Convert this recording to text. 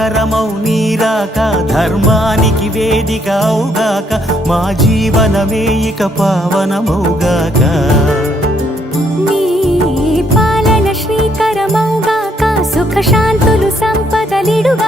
మంగళకరమౌ నీరాక ధర్మానికి వేదిక అవుగాక మా జీవనమే ఇక పావనమౌగాక నీ పాలన శ్రీకరమౌగాక సుఖ శాంతులు సంపదలిడుగా